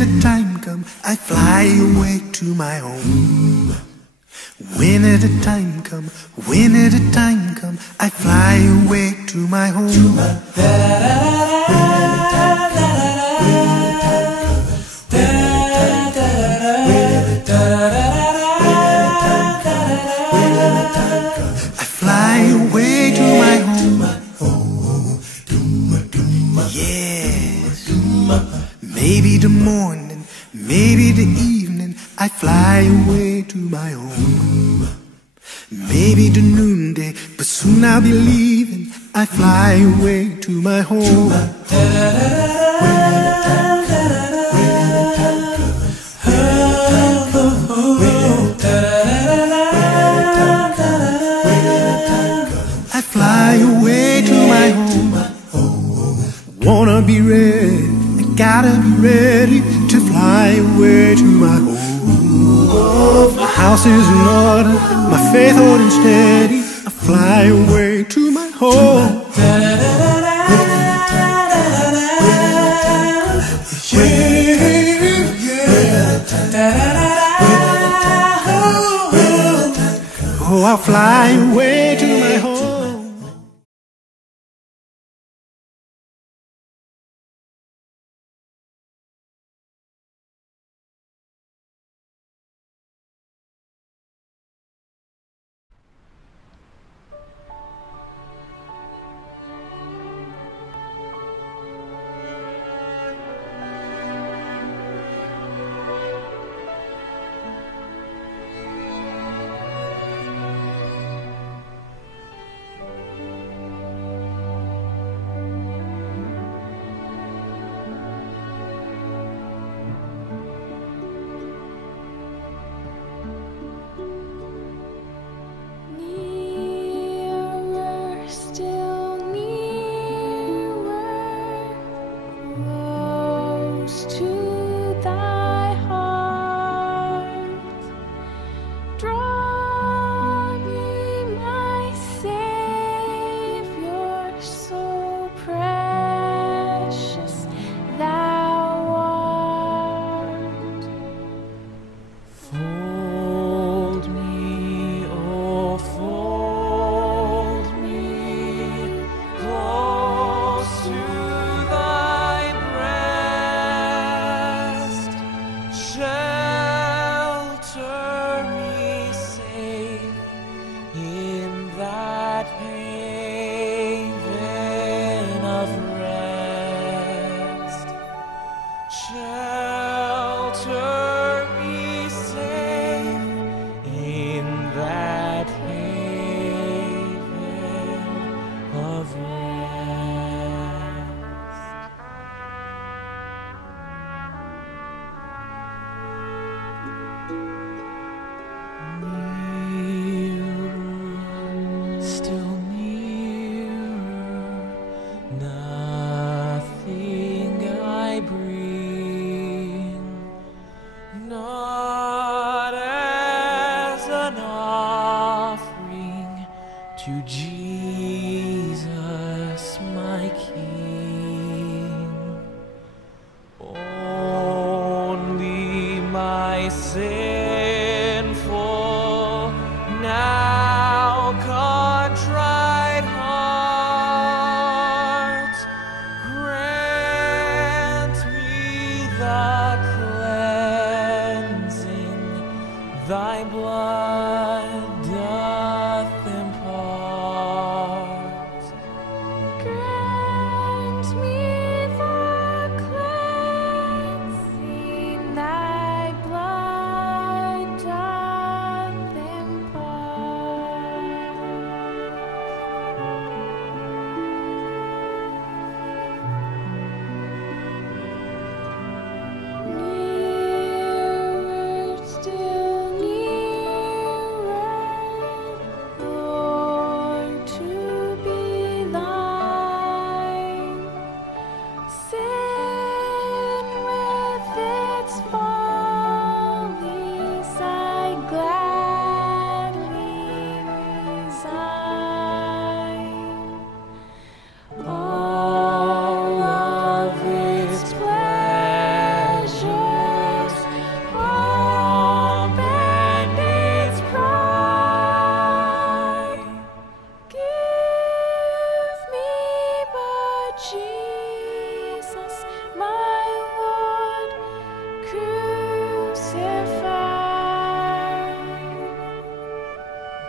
the time comes, I fly away to my home. When the time comes, when the time comes, I fly away to my home. I fly away to my home. Yes. Maybe the morning, maybe the evening, I fly away to my home. Maybe the noonday, but soon I'll be leaving. I fly away to my home. I fly away to my home. Wanna be ready, I gotta be ready to fly away to my home. My house is in order, my faith holding steady. I fly away to my home. Oh, I'll fly away to my home. To Jesus, my King, only my sinful, now contrite heart, grant me the cleansing thy blood doth impart.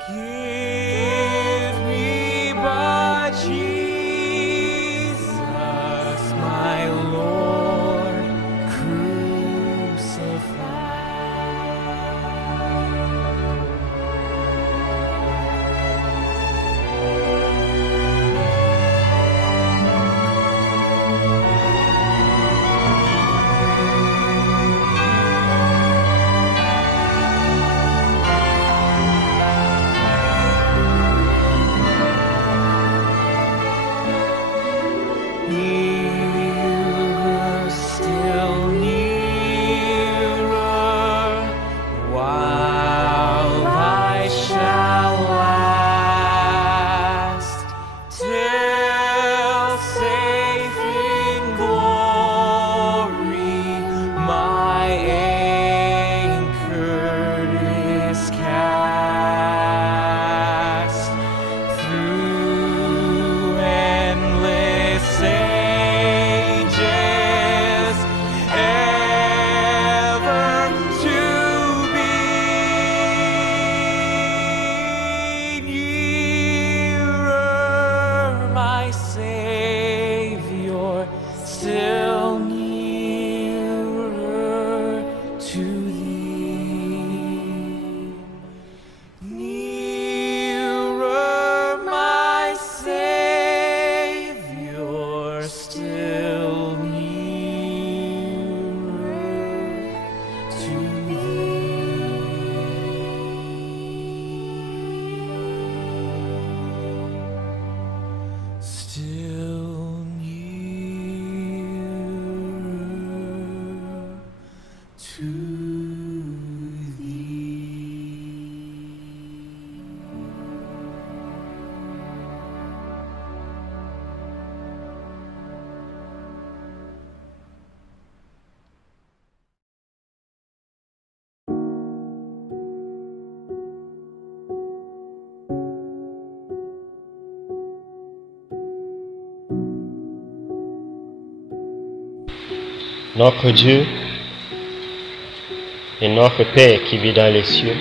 Give me but Jesus, my Lord, nearer, still nearer, while I shall last, till safe in glory my anchor is cast. Through endless ages, ever to be nearer, my Savior, still nearer to thee. Nearer, my Savior, still nearer to thee. Still nearer to thee. Notre Dieu et notre Père qui vit dans les cieux,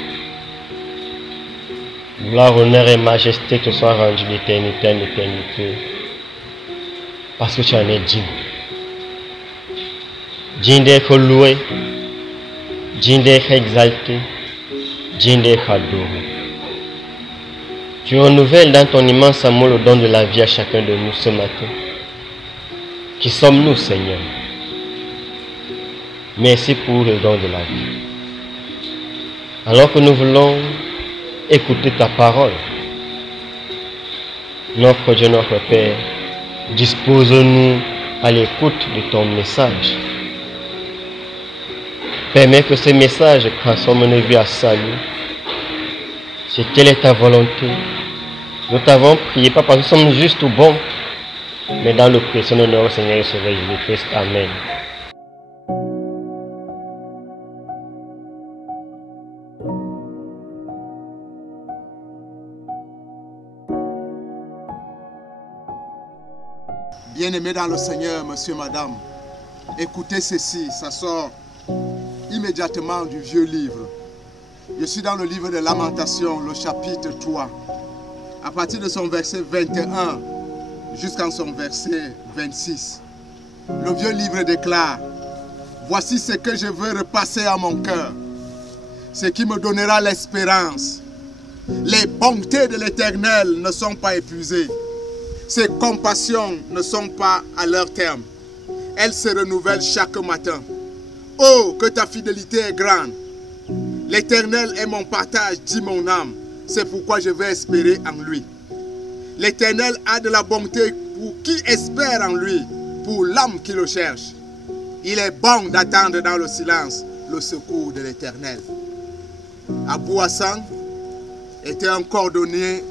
gloire, honneur et majesté te soient rendus d'éternité en éternité, parce que tu en es digne. Digne d'être loué, digne d'être exalté, digne d'être adoré. Tu renouvelles dans ton immense amour le don de la vie à chacun de nous ce matin. Qui sommes-nous, Seigneur? Merci pour le don de la vie. Alors que nous voulons écouter ta parole, notre Dieu, notre Père, dispose-nous à l'écoute de ton message. Permets que ce message transforme nos vies à salut. C'est quelle est ta volonté. Nous t'avons prié, pas parce que nous sommes justes ou bons, mais dans le précieux nom de notre Seigneur et Sauveur Jésus-Christ. Amen. Bien-aimés dans le Seigneur, monsieur, madame, écoutez ceci, ça sort immédiatement du vieux livre. Je suis dans le livre de Lamentations, le chapitre 3, à partir de son verset 21 jusqu'en son verset 26. Le vieux livre déclare: voici ce que je veux repasser à mon cœur, ce qui me donnera l'espérance. Les bontés de l'Éternel ne sont pas épuisées. Ses compassions ne sont pas à leur terme. Elles se renouvellent chaque matin. Oh, que ta fidélité est grande. L'Éternel est mon partage, dit mon âme. C'est pourquoi je vais espérer en lui. L'Éternel a de la bonté pour qui espère en lui, pour l'âme qui le cherche. Il est bon d'attendre dans le silence le secours de l'Éternel. Abou Hassan était un cordonnier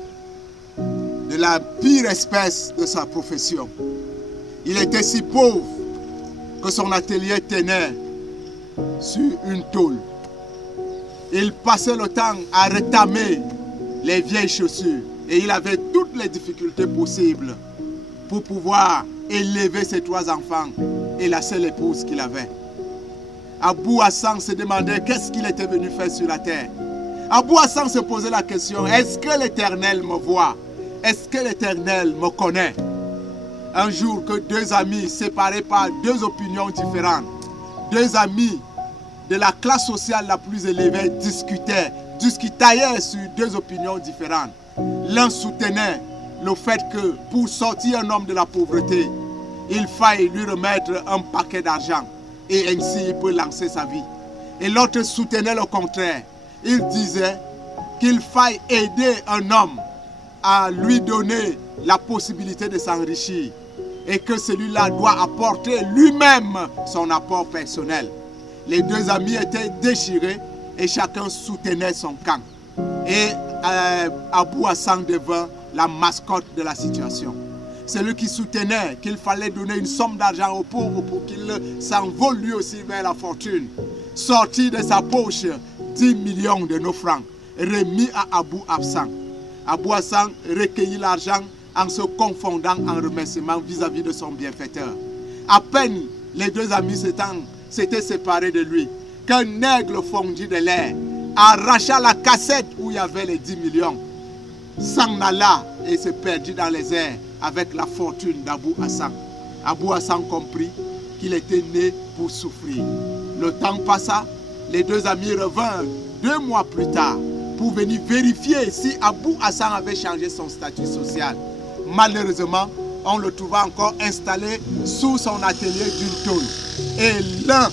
de la pire espèce de sa profession. Il était si pauvre que son atelier tenait sur une tôle. Il passait le temps à retamer les vieilles chaussures et il avait toutes les difficultés possibles pour pouvoir élever ses 3 enfants et la seule épouse qu'il avait. Abou Hassan se demandait qu'est-ce qu'il était venu faire sur la terre. Abou Hassan se posait la question, est-ce que l'Éternel me voit? Est-ce que l'Éternel me connaît? Un jour que deux amis séparés par deux opinions différentes, deux amis de la classe sociale la plus élevée discutaient sur deux opinions différentes. L'un soutenait le fait que pour sortir un homme de la pauvreté, il faille lui remettre un paquet d'argent et ainsi il peut lancer sa vie. Et l'autre soutenait le contraire. Il disait qu'il faille aider un homme à lui donner la possibilité de s'enrichir et que celui-là doit apporter lui-même son apport personnel. Les deux amis étaient déchirés et chacun soutenait son camp. Et Abou Hassan devint la mascotte de la situation. Celui qui soutenait qu'il fallait donner une somme d'argent aux pauvres pour qu'il s'envole lui aussi vers la fortune, sortit de sa poche 10 millions de nos francs, remis à Abou Hassan. Abou Hassan recueillit l'argent en se confondant en remerciement vis-à-vis de son bienfaiteur. À peine les deux amis s'étaient séparés de lui, qu'un aigle fondit de l'air, arracha la cassette où il y avait les 10 millions, s'en alla et se perdit dans les airs avec la fortune d'Abou Hassan. Abou Hassan comprit qu'il était né pour souffrir. Le temps passa, les deux amis revinrent 2 mois plus tard pour venir vérifier si Abou Hassan avait changé son statut social. Malheureusement, on le trouva encore installé sous son atelier d'une tôle. Et l'un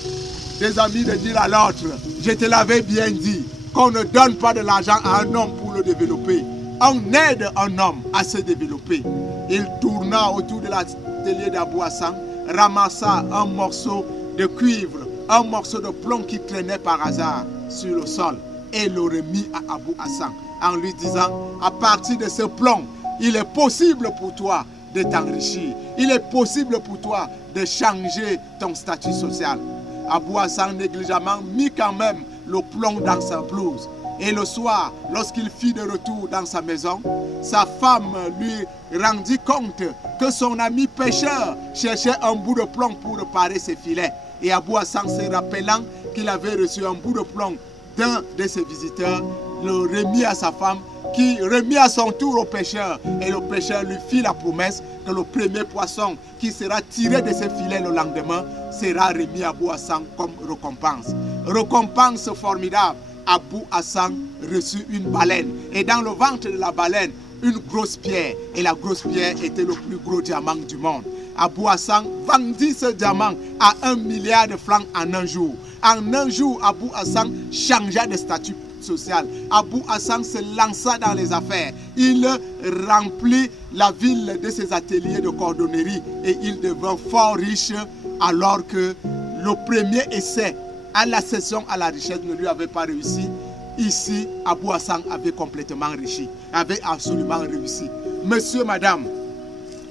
des amis de dire à l'autre, je te l'avais bien dit, qu'on ne donne pas de l'argent à un homme pour le développer. On aide un homme à se développer. Il tourna autour de l'atelier d'Abou Hassan, ramassa un morceau de cuivre, un morceau de plomb qui traînait par hasard sur le sol et le remit à Abou Hassan en lui disant, à partir de ce plomb, il est possible pour toi de t'enrichir. Il est possible pour toi de changer ton statut social. Abou Hassan négligemment mit quand même le plomb dans sa blouse. Et le soir, lorsqu'il fit de retour dans sa maison, sa femme lui rendit compte que son ami pêcheur cherchait un bout de plomb pour réparer ses filets. Et Abou Hassan, se rappelant qu'il avait reçu un bout de plomb d'un de ses visiteurs, le remit à sa femme, qui remit à son tour au pêcheur. Et le pêcheur lui fit la promesse que le premier poisson qui sera tiré de ses filets le lendemain sera remis à Abou Hassan comme récompense. Récompense formidable. Abou Hassan reçut une baleine. Et dans le ventre de la baleine, une grosse pierre. Et la grosse pierre était le plus gros diamant du monde. Abou Hassan vendit ce diamant à 1 milliard de francs en un jour. En un jour, Abou Hassan changea de statut social. Abou Hassan se lança dans les affaires. Il remplit la ville de ses ateliers de cordonnerie et il devint fort riche alors que le premier essai à l'accession à la richesse ne lui avait pas réussi. Ici, Abou Hassan avait complètement enrichi, avait absolument réussi. Monsieur, madame,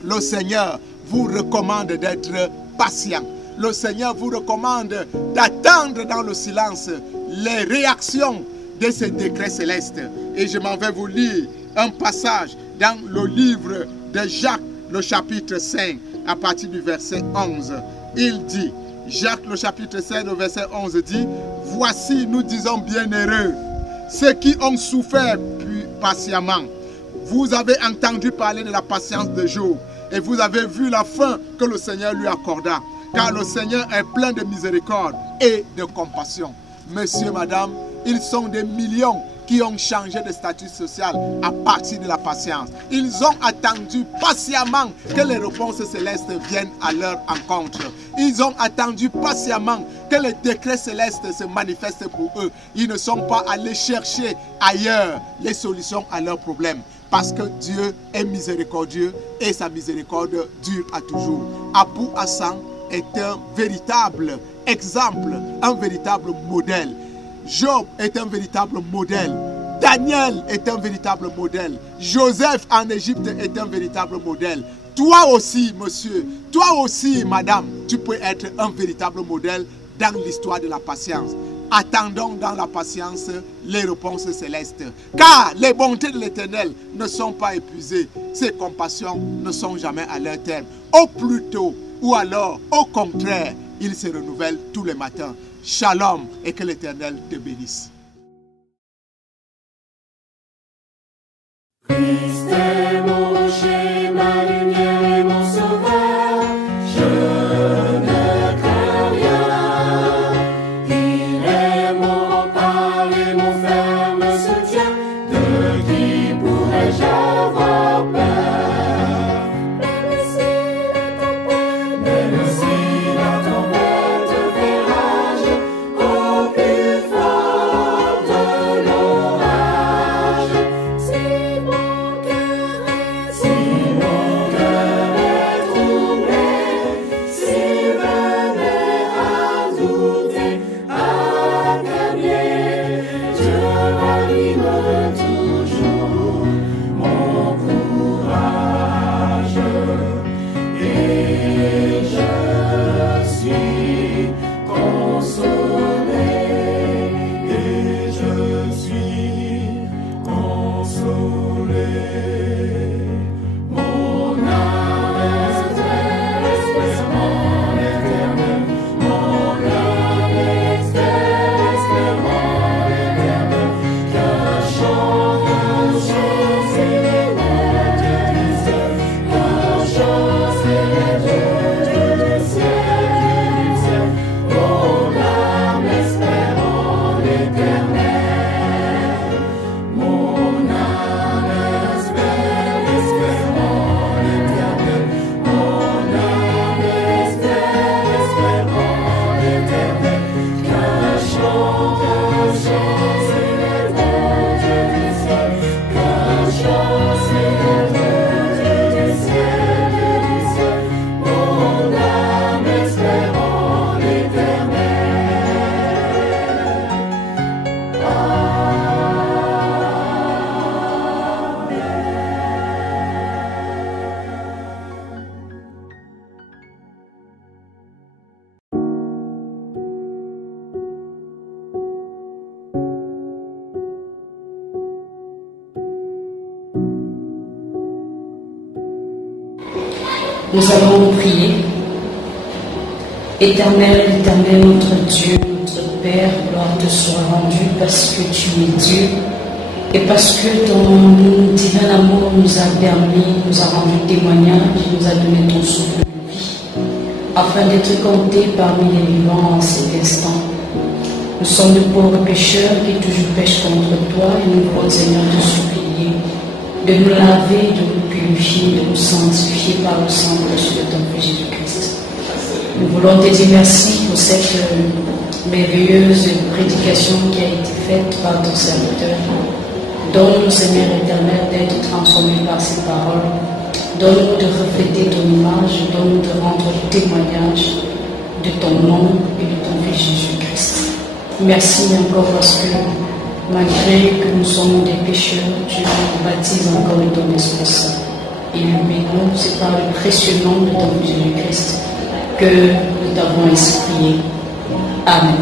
le Seigneur vous recommande d'être patient. Le Seigneur vous recommande d'attendre dans le silence les réactions de ces décrets célestes. Et je m'en vais vous lire un passage dans le livre de Jacques, le chapitre 5, à partir du verset 11. Il dit, Jacques, le chapitre 5, le verset 11 dit, « Voici, nous disons bienheureux, ceux qui ont souffert patiemment. Vous avez entendu parler de la patience de Job et vous avez vu la fin que le Seigneur lui accorda. Car le Seigneur est plein de miséricorde et de compassion. » Monsieur, madame, ils sont des millions qui ont changé de statut social à partir de la patience. Ils ont attendu patiemment que les réponses célestes viennent à leur encontre. Ils ont attendu patiemment que les décrets célestes se manifestent pour eux. Ils ne sont pas allés chercher ailleurs les solutions à leurs problèmes. Parce que Dieu est miséricordieux et sa miséricorde dure à toujours. Abou Hassan est un véritable exemple, un véritable modèle. Job est un véritable modèle. Daniel est un véritable modèle. Joseph en Égypte est un véritable modèle. Toi aussi, monsieur, toi aussi, madame, tu peux être un véritable modèle dans l'histoire de la patience. Attendons dans la patience les réponses célestes. Car les bontés de l'Éternel ne sont pas épuisées. Ses compassions ne sont jamais à leur terme. Au plus tôt, ou alors, au contraire, il se renouvelle tous les matins. Shalom et que l'Éternel te bénisse. Christ est mon rocher, ma lumière et mon sauveur, je ne crains rien. Il est mon rempart et mon ferme soutien, de qui pourrais-je avoir peur? Même si la tempête fait rage, au plus fort de l'orage, si mon cœur est troublé, s'il venait à douter, à accabler, Dieu ranime toujours mon courage, et je suis consolé, et je suis consolé. Mon âme espère en l'Éternel, mon âme espère en l'Éternel, qu'un chant de joie célèbre du ciel, qu'un chant célèbre du ciel, mon âme espère en l'Éternel, mon âme espère en l'Éternel, mon âme espère en l'Éternel, qu'un chant célèbre du ciel, qu'un chant célèbre du ciel, mon âme espère en l'Éternel. Nous allons prier. Éternel, éternel, notre Dieu, notre Père, gloire te soit rendue parce que tu es Dieu et parce que ton divin amour nous a permis, nous a rendu témoignage, nous a donné ton souffle de vie, afin d'être comptés parmi les vivants en cet instant. Nous sommes de pauvres pécheurs qui toujours pêchent contre toi et nous voulons, Seigneur, te supplier de nous laver, de nous purifier, de nous sanctifier par le sang précieux de ton Fils Jésus-Christ. Nous voulons te dire merci pour cette merveilleuse prédication qui a été faite par ton serviteur. Donne-nous, Seigneur éternel, d'être transformés par ces paroles. Donne-nous de refléter ton image, donne-nous de rendre témoignage de ton nom et de ton Fils Jésus-Christ. Merci encore parce que malgré que nous sommes des pécheurs, tu nous baptises encore de ton Esprit Saint. Illumine-nous, c'est par le précieux nom de ton Fils Jésus-Christ que nous t'avons inspiré. Amen.